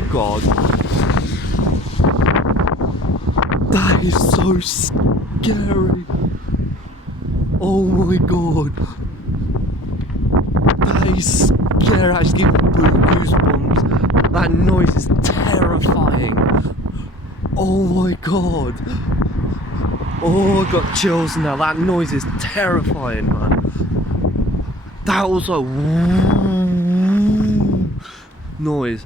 my god. That is so scary. Oh my god. That is scary. I just give goosebumps. That noise is terrifying. Oh my god. Oh, I got chills now. That noise is terrifying, man. That was like noise.